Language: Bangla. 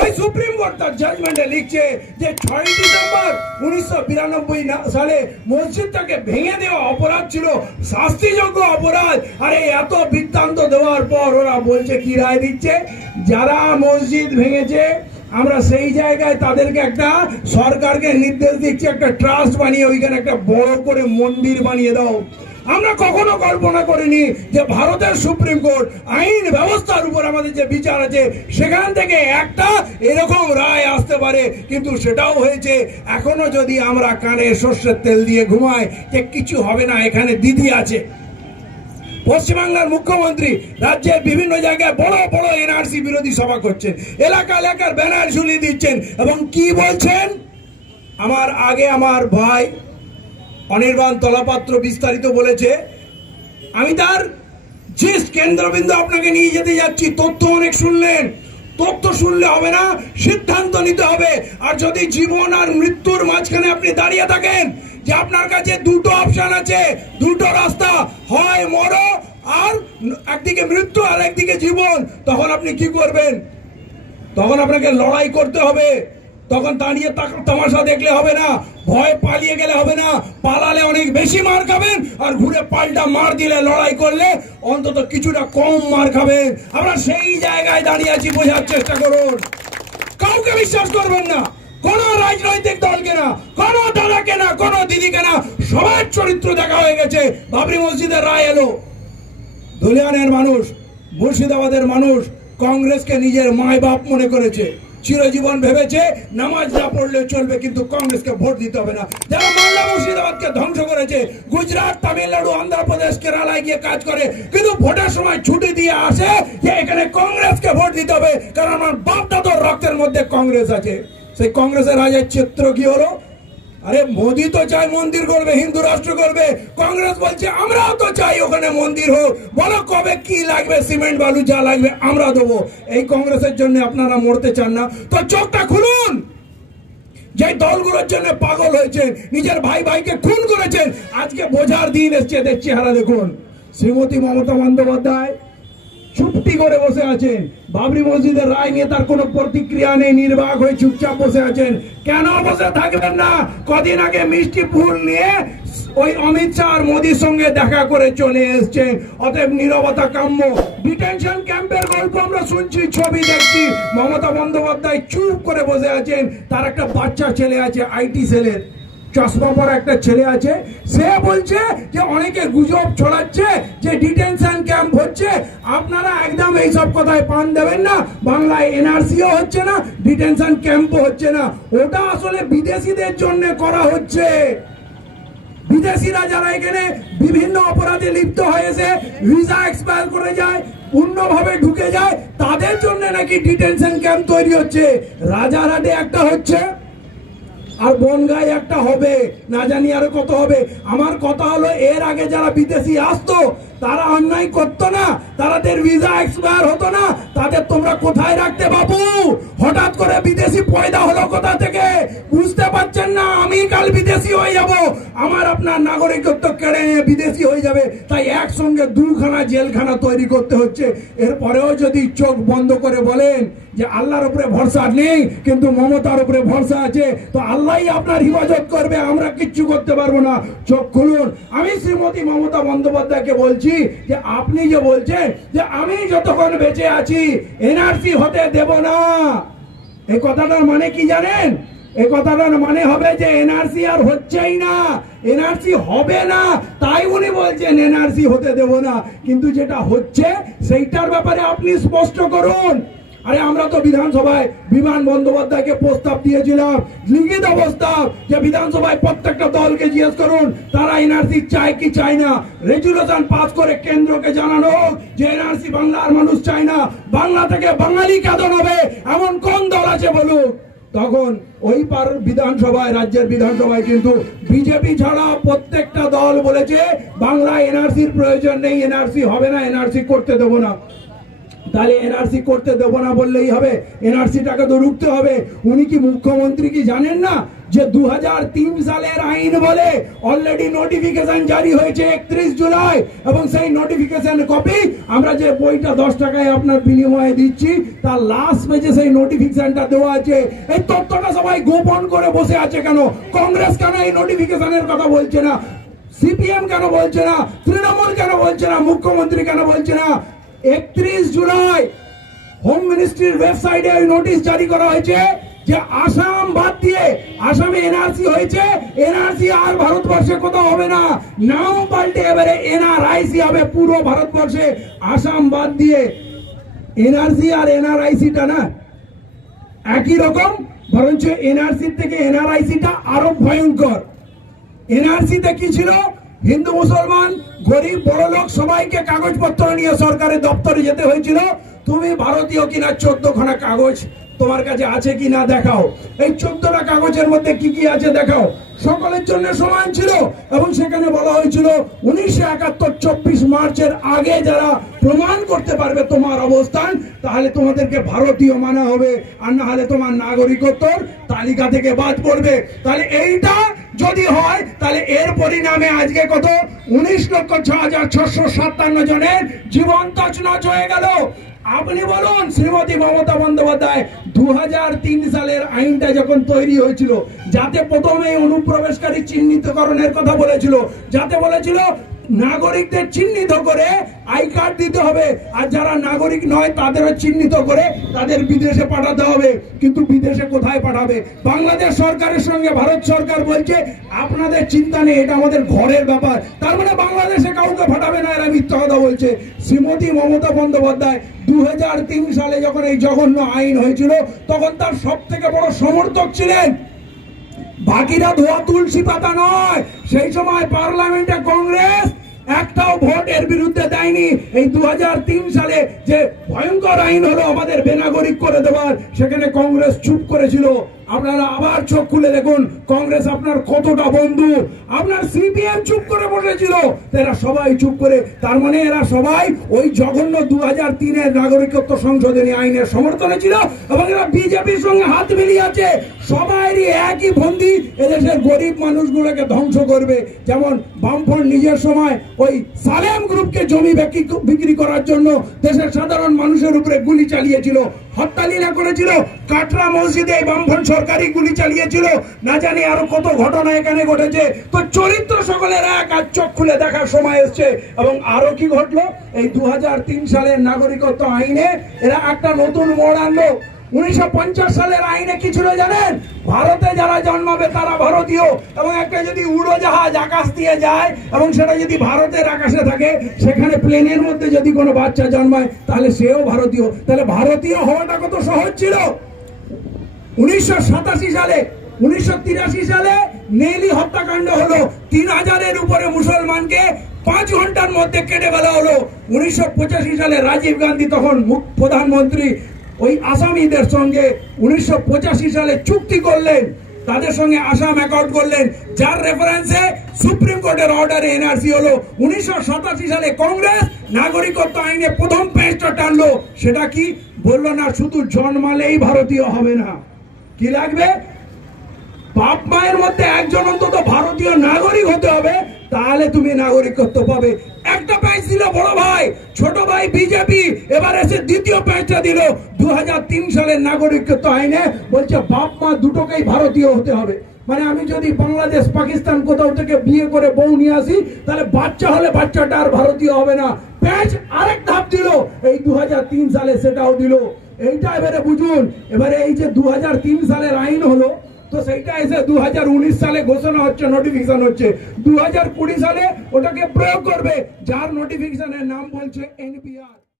ওই সুপ্রিম কোর্ট তার জাজমেন্টে লিখছে যে 6 ডিসেম্বর 1992 সালে মসজিদটাকে ভেঙে দেওয়া অপরাধ ছিল, শাস্তিযোগ্য অপরাধ। আরে এত বৃত্তান্ত দেওয়ার পর ওরা বলছে কি রায় দিচ্ছে, যারা মসজিদ ভেঙেছে আমরা সেই জায়গায় তাদেরকে একটা সরকারকে নির্দেশ দিচ্ছি একটা ট্রাস্ট বানিয়ে ওইখানে একটা বড় করে মন্দির বানিয়ে দাও। আমরা কখনো কল্পনা করিনি যে ভারতের সুপ্রিম কোর্ট আইন ব্যবস্থার উপর আমাদের যে বিচার আছে সেখান থেকে একটা এরকম রায় আসতে পারে, কিন্তু সেটাও হয়েছে। এখনো যদি আমরা কানে সর্ষের তেল দিয়ে ঘুমাই যে কিছু হবে না, এখানে দিদি আছে। পশ্চিমবাংলার মুখ্যমন্ত্রী রাজ্যের বিভিন্ন জায়গায় বড় বড় এনআরসি বিরোধী সভা করছেন, এলাকা এলাকার ব্যানার ঝুলিয়ে দিচ্ছেন এবং কি বলছেন। আমার ভাই অনির্বাণ তলাপাত্র বিস্তারিত বলেছে, আমি তার যে কেন্দ্রবিন্দু আপনাকে নিয়ে যেতে যাচ্ছি। তথ্য অনেক শুনলেন, তথ্য শুনলে হবে না, সিদ্ধান্ত নিতে হবে। আর যদি জীবন আর মৃত্যুর মাঝখানে আপনি দাঁড়িয়ে থাকেন যে আপনার কাছে দুটো অপশন আছে, দুটো রাস্তা, হয় মরো আর একদিকে মৃত্যু আর একদিকে জীবন, তখন আপনি কি করবেন? তখন আপনাকে লড়াই করতে হবে। তখন দাঁড়িয়ে তামাশা দেখলে হবে না, ভয় পালিয়ে গেলে হবে না। পালালে অনেক বেশি মার খাবেন, আর ঘুরে পাল্টা মার দিলে লড়াই করলে অন্তত কিছুটা কম মার খাবেন। আমরা সেই জায়গায় দাঁড়িয়ে আছি, বোঝার চেষ্টা করুন। কাউকে বিশ্বাস করবেন না, কোন রাজনৈতিক দলকে না, কোন দাদাকে না, কোন দিদিকে না, সবার চরিত্র দেখা হয়ে গেছে। বাবরি মসজিদের রায় এলো, ধুলিয়ানের মানুষ, মুর্শিদাবাদের মানুষ কংগ্রেসকে নিজের মায় বাপ মনে করেছে, চিরজীবন ভেবেছে নামাজ না পড়লে চলবে কিন্তু কংগ্রেসকে ভোট দিতে হবে না। যারা মালদা মুর্শিদাবাদকে ধ্বংস করেছে, গুজরাট, তামিলনাড়ু, অন্ধ্রপ্রদেশ, কেরালায় গিয়ে কাজ করে, কিন্তু ভোটের সময় ছুটি দিয়ে আসে যে এখানে কংগ্রেসকে ভোট দিতে হবে, কারণ আমার বাপ দাদার রক্তের মধ্যে কংগ্রেস আছে। সেই কংগ্রেসের রাজের চিত্র কি হলো? আরে মোদি তো চায় মন্দির করবে, হিন্দু রাষ্ট্র করবে, কংগ্রেস বলছে আমরাও তো চাই ওখানে মন্দির হোক, বলো কবে কি লাগবে, সিমেন্ট বালু যা লাগবে আমরা দেবো। এই কংগ্রেসের জন্য আপনারা মরতে চান না তো চোখটা খুলুন। যে দলগুলোর জন্য পাগল হয়েছেন, নিজের ভাই ভাইকে খুন করেছেন, আজকে বোঝার দিন এসছে। চেহারা দেখুন, শ্রীমতী মমতা বন্দ্যোপাধ্যায় চুপটি করে বসে আছেন, বাবরি মসজিদের রায় নিয়ে তার কোনো প্রতিক্রিয়া নেই, নির্বাক হয়ে চুপচাপ বসে আছেন। কেন বসে থাকবেন না? কদিন আগে মিষ্টি ফুল নিয়ে ওই অমিত শাহ আর মোদির সঙ্গে দেখা করে চলে এসছেন। অতএব নীরবতা কাম্য। ডিটেনশন ক্যাম্পের গল্প আমরা শুনছি, ছবি দেখছি, মমতা বন্দ্যোপাধ্যায় চুপ করে বসে আছেন। তার একটা বাচ্চা ছেলে আছে, আইটি সেলের চশমা পরা একটা ছেলে আছে, সে বলছে যে অনেকে গুজব ছড়াচ্ছে যে ডিটেনশন ক্যাম্প হচ্ছে। আপনারা একদম এইসব কথায় পান দেবেন না। বাংলায় এনআরসিও হচ্ছে না, ডিটেনশন ক্যাম্পও হচ্ছে না। ওটা আসলে বিদেশিদের জন্য করা হচ্ছে। বিদেশিরা যারা এখানে বিভিন্ন অপরাধে লিপ্ত হয়েছে, ভিসা এক্সপায়ার করে যায়, পূর্ণভাবে ঢুকে যায়, তাদের জন্য নাকি ডিটেনশন ক্যাম্প তৈরি হচ্ছে। রাজারহাটে একটা হচ্ছে, আর বনগাঁয় একটা হবে, না জানি আরো কত হবে। আমার কথা হলো, এর আগে যারা বিদেশি আসতো তারা অন্যায় করতো না, তাদের ভিসা এক্সপায়ার হতো না, তাদের তোমরা কোথায় রাখতে বাবু? হঠাৎ করে বিদেশি পয়দা হলো কোথা থেকে? বুঝতে পারছেন না? আমি কাল বিদেশি হয়ে যাব, আমার আপনার নাগরিকত্ব কেড়ে নিয়ে বিদেশি হয়ে যাবে। তাই একসঙ্গে দুখানা জেলখানা তৈরি করতে হচ্ছে। এরপরেও যদি চোখ বন্ধ করে বলেন যে আল্লাহর উপরে ভরসা নেই কিন্তু মমতার উপরে ভরসা আছে, তো আল্লাহই আপনার হিফাজত করবে, আমরা কিচ্ছু করতে পারবো না। চোখ খুলুন। আমি শ্রীমতী মমতা বন্দ্যোপাধ্যায়কে বলছি যে আপনি যে বলছেন যে আমি যতক্ষণ বেঁচে আছি এনআরসি হতে দেব না, এই কথাটার মানে কি জানেন? এই কথাটার মানে হবে যে এনআরসি আর হচ্ছেই না, এনআরসি হবে না, তাই উনি বলছেন এনআরসি হতে দেব না। কিন্তু যেটা হচ্ছে সেইটার ব্যাপারে আপনি স্পষ্ট করুন। আরে আমরা তো বিধানসভায় বিমান বন্দ্যোপাধ্যায়কে প্রস্তাব দিয়েছিলাম, লিখিত প্রস্তাব, যে বিধানসভায় প্রত্যেকটা দলকে জিজ্ঞেস করুন তারা এনআরসি চায় কি চায় না। রেজুলেশন পাস করে কেন্দ্রকে জানানো হোক যে এনআরসি বাংলার মানুষ চায় না, বাংলা থেকে বাঙালি কাঁদন হবে এমন কোন দল আছে বলুক। তখন ওই পার বিধানসভায়, রাজ্যের বিধানসভায় কিন্তু বিজেপি ছাড়া প্রত্যেকটা দল বলেছে বাংলা এনআরসির প্রয়োজন নেই, এনআরসি হবে না, এনআরসি করতে দেবো না। তাহলে এনআরসি করতে দেব না বললেই হবে? এনআরসিটাকে তো রুখতে হবে। উনি কি মুখ্যমন্ত্রী কি জানেন না যে 2003 সালের আইন বলে অলরেডি নোটিফিকেশন জারি হয়েছে 31 জুলাই, এবং সেই নোটিফিকেশন কপি আমরা যে বইটা 10 টাকায় আপনার বিনিময়ে দিচ্ছি তার লাস্ট পেজে সেই নোটিফিকেশনটা দেওয়া আছে। এই তথ্যটা সবাই গোপন করে বসে আছে কেন? কংগ্রেস কেন এই নোটিফিকেশনের কথা বলছে না? সিপিএম কেন বলছে না? তৃণমূল কেন বলছে না? মুখ্যমন্ত্রী কেন বলছে না? 31 জুলাই হোম মিনিস্ট্রির ওয়েবসাইটে ওই নোটিশ জারি করা হয়েছে যে আসাম বাদ দিয়ে, আসামে এনআরসি হয়েছে, এনআরসি আর ভারতবর্ষে কোথাও হবে না, নাম পাল্টে এবারে এনআরআইসি হবে পুরো ভারতবর্ষে, আসাম বাদ দিয়ে। এনআরসি আর এনআরআইসিটা না একই রকম, বরঞ্চ এনআরসি থেকে এনআরআইসিটা আরো ভয়ঙ্কর। এনআরসিতে কি ছিল? হিন্দু মুসলমান গরিব বড় লোক সবাইকে কাগজপত্র নিয়ে সরকারের দপ্তরে যেতে হয়েছিল। তুমি ভারতীয় কিনা 14 খানা কাগজ তোমার কাছে আছে কিনা দেখাও। এই 14টা কাগজের মধ্যে কি কি আছে দেখাও। সকলের জন্য সমান ছিল, এবং সেখানে বলা হয়েছিল 1971 24 মার্চের আগে যারা প্রমাণ করতে পারবে তোমার অবস্থান, তাহলে তোমাদেরকে ভারতীয় মানা হবে, আর না হলে তোমার নাগরিকত্বর তালিকা থেকে বাদ পড়বে। তাহলে এইটা যদি হয় তাহলে এর পরিণামে আজকে কত 19,06,657 জনের জীবন তছনছ হয়ে গেল। আপনি বলুন শ্রীমতী মমতা বন্দ্যোপাধ্যায় 2003 সালের আইনটা যখন তৈরি হয়েছিল, যাতে প্রথমে অনুপ্রবেশকারী চিহ্নিতকরণের কথা বলেছিল, যাতে বলেছিল নাগরিকদের চিহ্নিত করে আই কার্ড দিতে হবে, আর যারা নাগরিক নয় তাদেরও চিহ্নিত করে তাদের বিদেশে পাঠাতে হবে। কিন্তু বিদেশে কোথায় পাঠাবে? বাংলাদেশ সরকারের সঙ্গে ভারত সরকার বলছে আপনাদের চিন্তা নেই, এটা আমাদের ঘরের ব্যাপার। তার মানে বাংলাদেশে কাউকে পাঠাবে না, এরা মিথ্যা কথা বলছে। শ্রীমতী মমতা বন্দ্যোপাধ্যায় 2003 সালে যখন এই জঘন্য আইন হয়েছিল তখন তার সব থেকে বড় সমর্থক ছিলেন। বাকিরা ধোয়া তুলসী পাতা নয়। সেই সময় পার্লামেন্টে কংগ্রেস একটাও ভোট এর বিরুদ্ধে দেয়নি। এই 2003 সালে যে ভয়ঙ্কর আইন হলো আমাদের বেনাগরিক করে দেওয়ার, সেখানে কংগ্রেস চুপ করেছিল। আপনারা আবার চোখ খুলে দেখুন কংগ্রেস আপনার কতটা বন্ধু। আপনার সিপিএম চুপ করে বসেছিল, এরা সবাই চুপ করে, তার মানে এরা সবাই ওই জঘন্য 2003 নাগরিকত্ব সংশোধনী আইনের সমর্থনে ছিল, এবং এরা বিজেপির সঙ্গে হাত মিলিয়ে আছে। সবাইরই একই ফন্দি, এদেশের গরিব মানুষগুলোকে ধ্বংস করবে। যেমন বামফ্রন্ট নিজের সময় ওই সালেম গ্রুপকে জমি বিক্রি করার জন্য দেশের সাধারণ মানুষের উপরে গুলি চালিয়েছিল, হত্যালীলা করেছিল। কাটরা মসজিদে এই বামফ্রন্ট সরকারি গুলি চালিয়েছিল, না জানি আরো কত ঘটনা এখানে ঘটেছে। তো চরিত্র সকলের এক, আর চোখ খুলে দেখার সময় এসছে। এবং আরো কি ঘটলো? এই 2003 সালের নাগরিকত্ব আইনে এরা একটা নতুন মোড় আনলো। 1950 সালের আইনে কি ছিল জানেন? ভারতে যারা জন্মাবে তারা ভারতীয়, এবং একটা যদি উড়োজাহাজ আকাশ দিয়ে যায় এবং সেটা যদি ভারতের আকাশে থাকে, সেখানে প্লেনের মধ্যে যদি কোনো বাচ্চা জন্মায় তাহলে সেও ভারতীয়। তাহলে ভারতীয় হওয়াটা কত সহজ ছিল। 1987 সালে 1983 সালে নেলি হত্যাকাণ্ড হলো, 3000-এর উপরে মুসলমানকে 5 ঘন্টার মধ্যে কেটে ফেলা হলো। 1985 সালে রাজীব গান্ধী তখন প্রধানমন্ত্রী ওই আসামিদের সঙ্গে 1985 সালে চুক্তি করলেন, তাদের সঙ্গে আসাম অ্যাকর্ড করলেন, যার রেফারেন্সে সুপ্রিম কোর্টের অর্ডারে এনআরসি হলো। 1987 সালে কংগ্রেস নাগরিকত্ব আইনে প্রথম পেজটা টানলো। সেটা কি বললো? না শুধু জন্মালেই ভারতীয় হবে না, কি লাগবে? বাপ মায়ের মধ্যে একজন অন্তত ভারতীয় নাগরিক হতে হবে, তাহলে তুমি নাগরিকত্ব পাবে। একটা প্যাচ দিল বড় ভাই, ছোট ভাই বিজেপি, এবার এসে দ্বিতীয় প্যাচটা দিল 2003 সালের নাগরিকত্ব আইনে, বলছে বাপ মা দুটোকেই ভারতীয় হতে হবে। মানে আমি যদি বাংলাদেশ পাকিস্তান কোথাও থেকে বিয়ে করে বউ নিয়ে আসি, তাহলে বাচ্চা হলে বাচ্চাটা আর ভারতীয় হবে না। প্যাচ আরেক ধাপ দিল এই 2003 সালে, সেটাও দিল। এইটা এবারে বুঝুন। এবারে এই যে 2003 সালের আইন হলো, তো সেইটা এসে 2019 সালে ঘোষণা হচ্ছে, নোটিফিকেশন হচ্ছে। 2020 সালে ওটাকে প্রয়োগ করবে, যার নোটিফিকেশনের নাম বলছে এনপিআর।